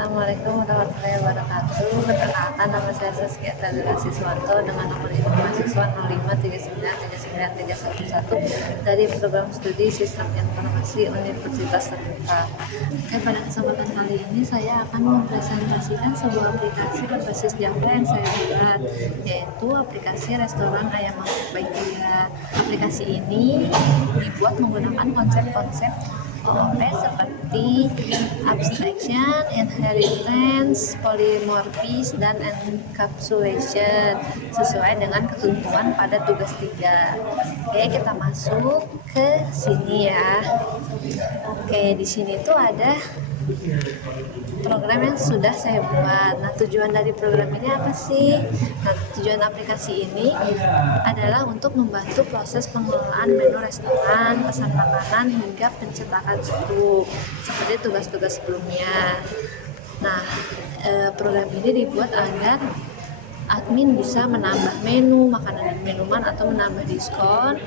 Assalamualaikum warahmatullahi wabarakatuh. Perkenalkan, nama saya Saskia Tadela Siswanto dengan nomor induk mahasiswa 053939311 dari program studi Sistem Informasi Universitas Terbuka. Oke, pada kesempatan kali ini saya akan mempresentasikan sebuah aplikasi berbasis Java yang saya buat, yaitu aplikasi restoran ayam mangkuk by Tiga. Aplikasi ini dibuat menggunakan konsep-konsep OOP seperti abstraction, inheritance, polymorphism, dan encapsulation sesuai dengan ketentuan pada tugas 3. Oke, kita masuk ke sini ya. Oke, di sini tuh ada program yang sudah saya buat. Nah, tujuan dari program ini apa sih? Nah, tujuan aplikasi ini adalah untuk membantu proses pengelolaan menu restoran, pesan makanan, hingga pencetakan struk, seperti tugas-tugas sebelumnya. Nah, program ini dibuat agar admin bisa menambah menu, makanan dan minuman, atau menambah diskon,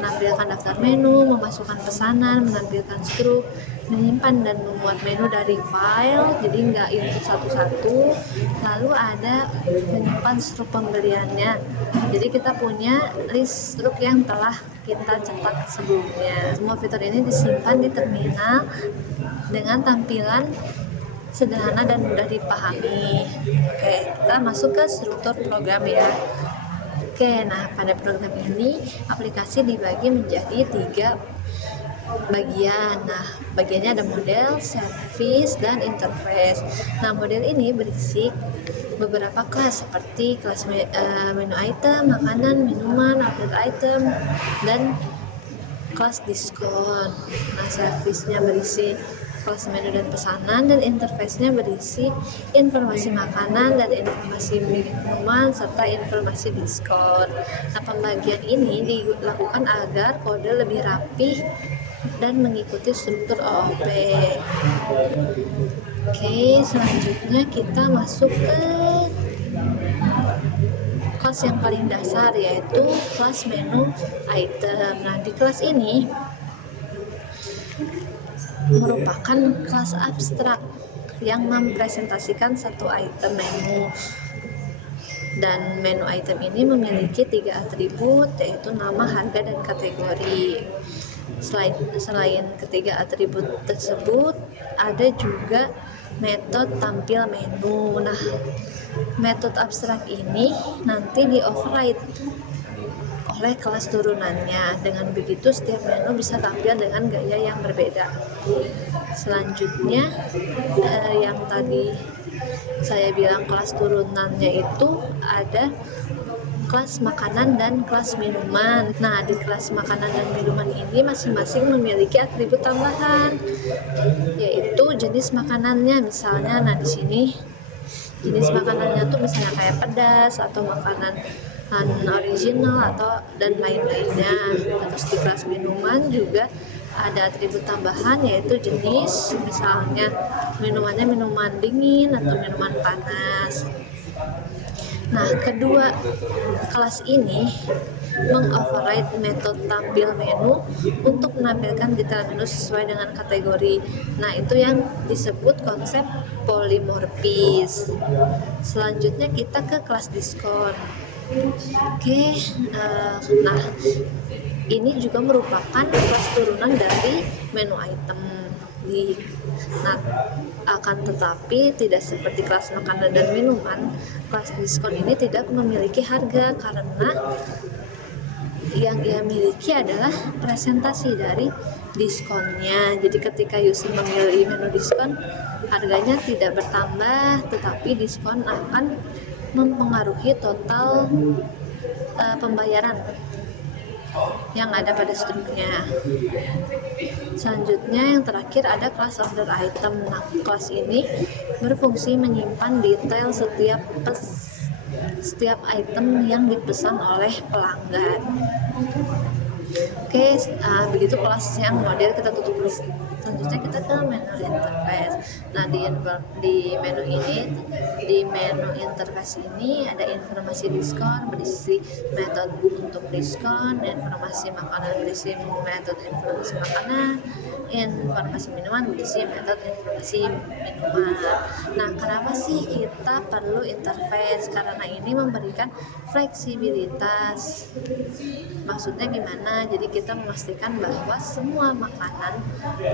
menampilkan daftar menu, memasukkan pesanan, menampilkan struk, menyimpan dan memuat menu dari file, jadi nggak input satu-satu. Lalu ada menyimpan struk pembeliannya, jadi kita punya list struk yang telah kita cetak sebelumnya. Semua fitur ini disimpan di terminal dengan tampilan sederhana dan mudah dipahami. Oke, kita masuk ke struktur program ya. Oke, nah pada program ini aplikasi dibagi menjadi 3 bagian. Nah, bagiannya ada model, service, dan interface. Nah, model ini berisi beberapa kelas seperti kelas menu item, makanan, minuman, update item, dan kelas diskon. Nah, service-nya berisi kelas menu dan pesanan, dan interface-nya berisi informasi makanan dan informasi minuman serta informasi diskon. Nah, pembagian ini dilakukan agar kode lebih rapi dan mengikuti struktur OOP. Oke, selanjutnya kita masuk ke kelas yang paling dasar, yaitu kelas menu item. Nah, di kelas ini merupakan kelas abstrak yang mempresentasikan satu item menu, dan menu item ini memiliki 3 atribut, yaitu nama, harga, dan kategori. Selain ketiga atribut tersebut, ada juga metode tampil menu. Nah, metode abstrak ini nanti di-override oleh kelas turunannya. Dengan begitu setiap menu bisa tampil dengan gaya yang berbeda. Selanjutnya, yang tadi saya bilang kelas turunannya itu ada kelas makanan dan kelas minuman. Nah, di kelas makanan dan minuman ini masing-masing memiliki atribut tambahan, yaitu jenis makanannya. Misalnya, nah di sini jenis makanannya tuh misalnya kayak pedas atau makanan original atau dan lain-lainnya. Terus di kelas minuman juga ada atribut tambahan, yaitu jenis, misalnya minumannya minuman dingin atau minuman panas. Nah, kedua kelas ini mengoverride metode tampil menu untuk menampilkan detail menu sesuai dengan kategori. Nah, itu yang disebut konsep polymorphism. Selanjutnya kita ke kelas diskon. Oke, nah ini juga merupakan kelas turunan dari menu item. Nah, akan tetapi tidak seperti kelas makanan dan minuman, kelas diskon ini tidak memiliki harga karena yang ia miliki adalah presentasi dari diskonnya. Jadi ketika user memilih menu diskon, harganya tidak bertambah, tetapi diskon akan mempengaruhi total pembayaran yang ada pada struknya. Selanjutnya yang terakhir ada kelas order item. Nah, kelas ini berfungsi menyimpan detail setiap item yang dipesan oleh pelanggan. Oke, Oke, begitu kelas yang model kita tutup list. Selanjutnya kita ke menu interface. Nah, di menu interface ini ada informasi diskon berisi metode untuk diskon, informasi makanan berisi metode informasi makanan, informasi minuman berisi metode informasi minuman. Nah, kenapa sih kita perlu interface? Karena ini memberikan fleksibilitas. Maksudnya gimana? Jadi kita memastikan bahwa semua makanan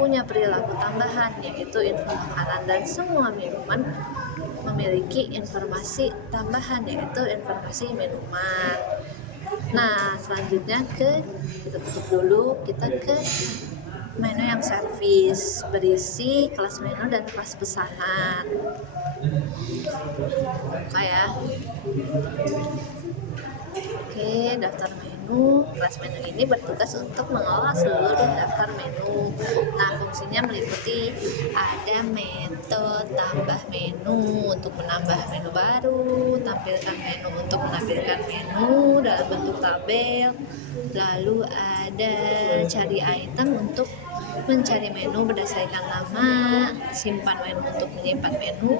punya perilaku tambahan, yaitu info makanan, dan semua minuman memiliki informasi tambahan, yaitu informasi minuman. Nah, selanjutnya kita tutup dulu, kita ke menu yang service berisi kelas menu dan kelas pesanan. Kayak Oke, daftar menu. Kelas menu ini bertugas untuk mengelola seluruh daftar menu. Nah, fungsinya meliputi ada metode tambah menu untuk menambah menu baru, tampilkan menu untuk menampilkan menu dalam bentuk tabel, lalu ada cari item untuk mencari menu berdasarkan nama, simpan menu untuk menyimpan menu,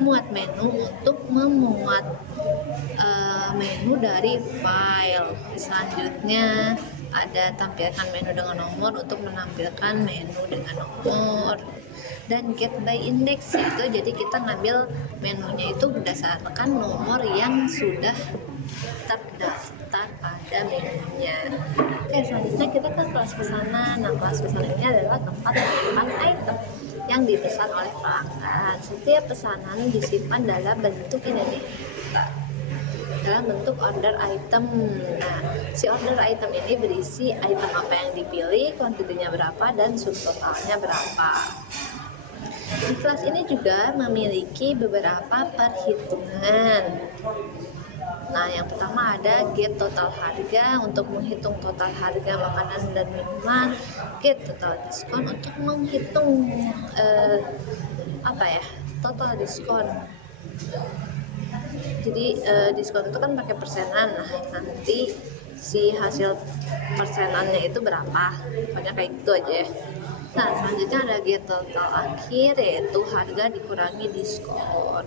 muat menu untuk memuat menu dari file. Selanjutnya ada tampilkan menu dengan nomor untuk menampilkan menu dengan nomor, dan get by index, itu jadi kita ngambil menunya itu berdasarkan nomor yang sudah terdaftar pada menunya. Oke, selanjutnya kita ke kelas pesanan. Nah, kelas pesanan ini adalah tempat menyimpan item yang dipesan oleh pelanggan. Setiap pesanan disimpan dalam bentuk dalam bentuk order item. Nah, si order item ini berisi item apa yang dipilih, kuantitinya berapa, dan subtotalnya berapa. Di kelas ini juga memiliki beberapa perhitungan. Nah, yang pertama ada get total harga untuk menghitung total harga makanan dan minuman, get total diskon untuk menghitung total diskon. Jadi diskon itu kan pakai persenan. Nah, nanti si hasil persenannya itu berapa, pokoknya kayak gitu aja ya. Nah, selanjutnya ada get total akhir, yaitu harga dikurangi diskon.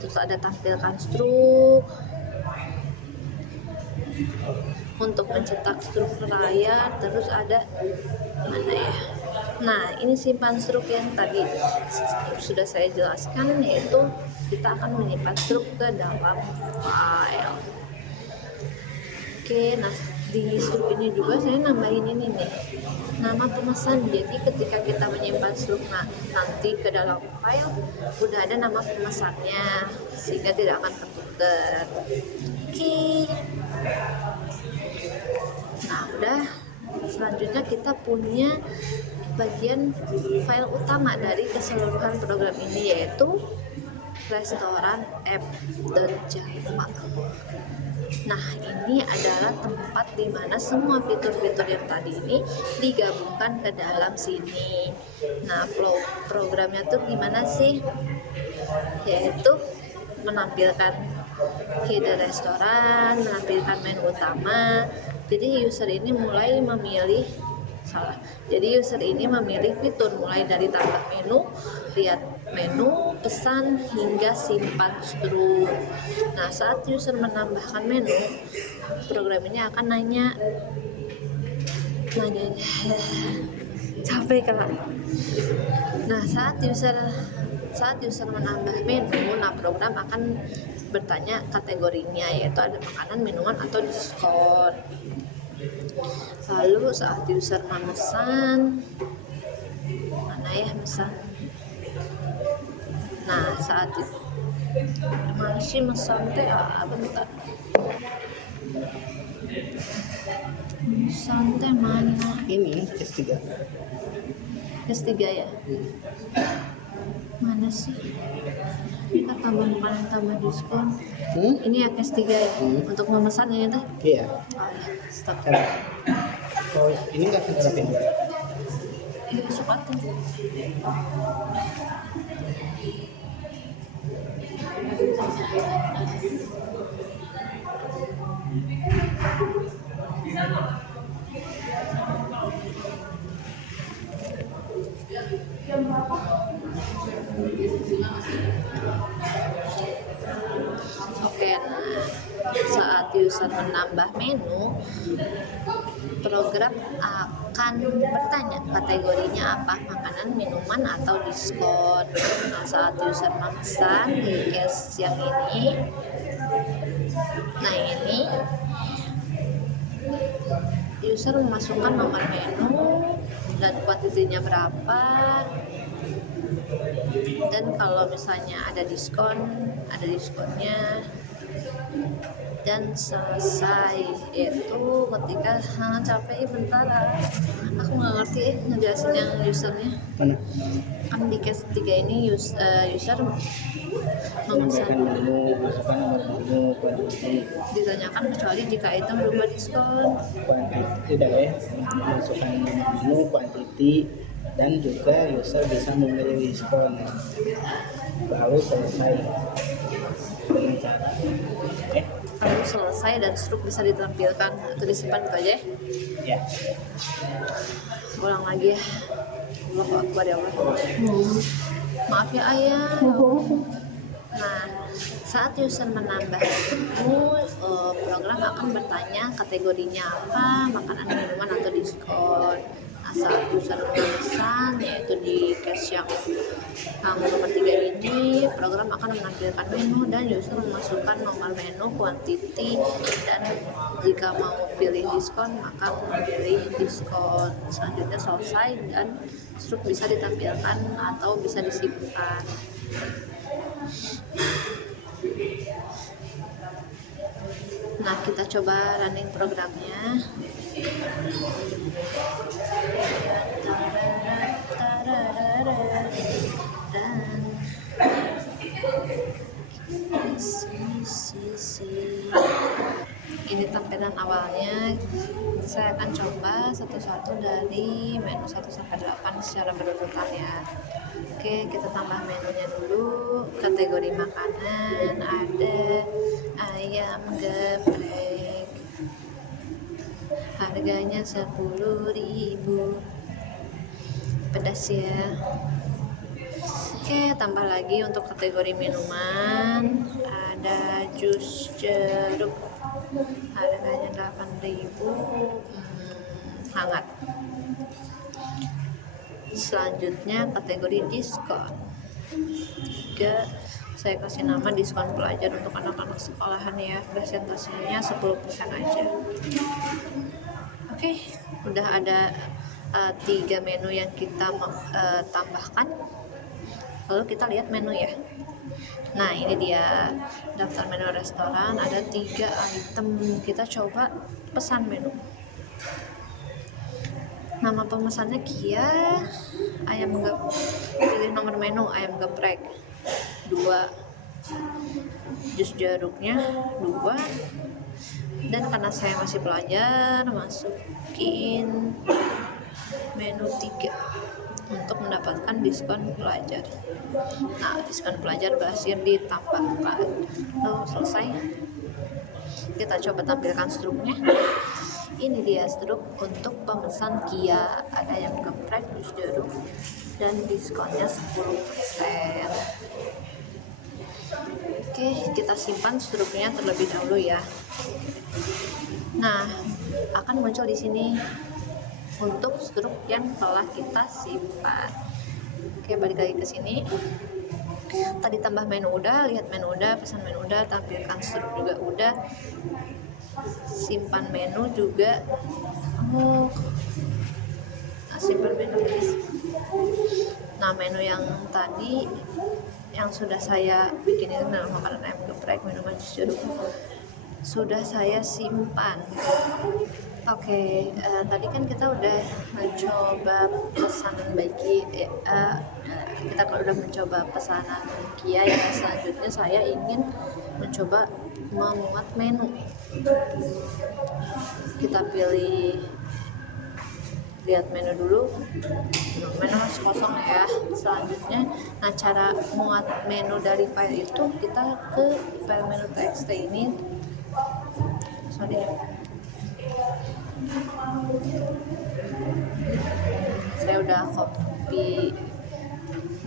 Terus ada tampilkan struk untuk mencetak struk layar. Terus ada mana ya? Nah, ini simpan struk yang tadi sudah saya jelaskan, yaitu kita akan menyimpan struk ke dalam file. Oke, nah di struk ini juga saya nambahin ini nih, nama pemesan. Jadi ketika kita menyimpan struk nanti ke dalam file, udah ada nama pemesannya sehingga tidak akan tertukar. Oke. Nah, udah. Selanjutnya kita punya bagian file utama dari keseluruhan program ini, yaitu restoran app.java. Nah, ini adalah tempat di mana semua fitur-fitur yang tadi ini digabungkan ke dalam sini. Nah, flow programnya tuh gimana sih? Yaitu menampilkan header restoran, menampilkan menu utama. Jadi user ini memilih fitur mulai dari tambah menu, lihat menu, pesan, hingga simpan struk. Nah, saat user menambahkan menu, program ini akan nanya capek kan. Nah, saat user menambah menu, program akan bertanya kategorinya, yaitu ada makanan, minuman, atau diskon. Lalu saat user memesan, mana ya mesan? Nah, saat itu mana sih mesan teh? Bentar. Mesan teh mana? Ini S3 ya? Mana sih? Kita tambah makanan, tambah diskon. Ini ya S3 ya? Untuk memesan ini teh? Iya. Stop. Oh, ini nggak terapin. Iya, suka tuh. Oke, nah saat user menambah menu, program akan bertanya kategorinya apa, makanan, minuman, atau diskon. Nah, saat user memesan di case yang ini, nah ini user memasukkan nomor menu dan kuantitinya berapa, dan kalau misalnya ada diskonnya, dan selesai. Itu ketika capek bentar, aku nggak ngerti ngejelasin yang usernya. Mana? Kan di case 3 ini user Menambahkan memesan, menu, masukkan nomor menu, kuantiti, ditanyakan kecuali jika item berubah diskon. kuantiti tidak ya, masukkan nomor menu, kuantiti, dan juga user bisa memilih diskon. Lalu selesai dengan cara Lalu selesai dan struk bisa ditampilkan atau disimpan gitu aja ya. ya. Ulang lagi ya. Allahu Akbar ya Allah. Maaf ya ayah. Nah, saat user menambah menu, program akan bertanya kategorinya apa, makanan, minuman, atau diskon. Nah, saat user memesan, yaitu di case yang nomor 3 ini, program akan menampilkan menu dan user memasukkan nomor menu, kuantiti, dan jika mau pilih diskon maka memilih diskon. Selanjutnya selesai dan struk bisa ditampilkan atau bisa disimpan. Nah, kita coba running programnya. Dan ini tampilan awalnya. Saya akan coba satu-satu dari menu 1 sampai 8 secara berurutan ya. Oke, kita tambah menunya dulu. Kategori makanan ada ayam geprek, harganya 10.000, pedas ya. Oke, tambah lagi untuk kategori minuman ada jus jeruk, harganya 8.000, hangat. Selanjutnya kategori diskon 3, saya kasih nama diskon pelajar untuk anak-anak sekolahan ya, presentasinya 10% aja. Oke, udah ada 3 menu yang kita tambahkan. Lalu kita lihat menu ya. Nah, ini dia daftar menu restoran, ada 3 item. Kita coba pesan menu. Nama pemesannya Kia, ayam pilih nomor menu ayam geprek 2, jus jeruknya 2, dan karena saya masih pelajar, masukin menu 3 untuk mendapatkan diskon pelajar. Nah, diskon pelajar berhasil ditambahkan. Lalu selesai. Kita coba tampilkan struknya. Ini dia struk untuk pemesan Kia, ada yang geprek, jus jeruk, dan diskonnya 10%. Oke, kita simpan struknya terlebih dahulu ya. Nah, akan muncul di sini untuk struk yang telah kita simpan. Oke, balik lagi ke sini. Tadi tambah menu udah, lihat menu udah, pesan menu udah, tampilkan struk juga udah, simpan menu juga. Simpan menu guys. Nah, menu yang tadi yang sudah saya bikin ini dalam makanan ayam geprek, minuman jus jeruk, sudah saya simpan. Oke, tadi kan kita udah mencoba pesanan kita udah mencoba pesanan Kia ya. Selanjutnya saya ingin mencoba memuat menu. Kita pilih, lihat menu dulu. Menu harus kosong ya. Selanjutnya, nah cara muat menu dari file itu kita ke file menu txt ini. Saya udah copy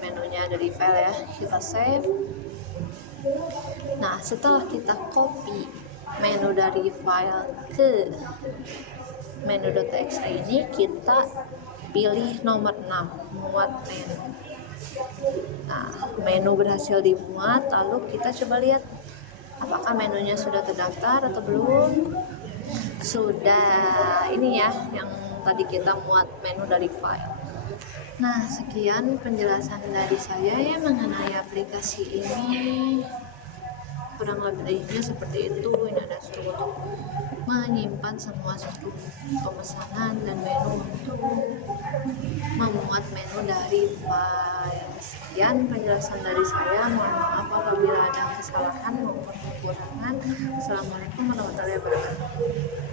menunya ada di file ya, kita save. Nah, setelah kita copy menu dari file ke menu.txt ini, kita pilih nomor 6, muat menu. Nah, menu berhasil dimuat, lalu kita coba lihat apakah menunya sudah terdaftar atau belum. Sudah, ini ya yang tadi kita muat menu dari file. Nah, sekian penjelasan dari saya ya mengenai aplikasi ini. Kurang lebihnya seperti itu. Ini ada untuk menyimpan semua struktur pemesanan dan menu untuk memuat menu dari file. Sekian penjelasan dari saya. Mohon maaf apabila ada kesalahan maupun kekurangan. Assalamualaikum warahmatullahi wabarakatuh.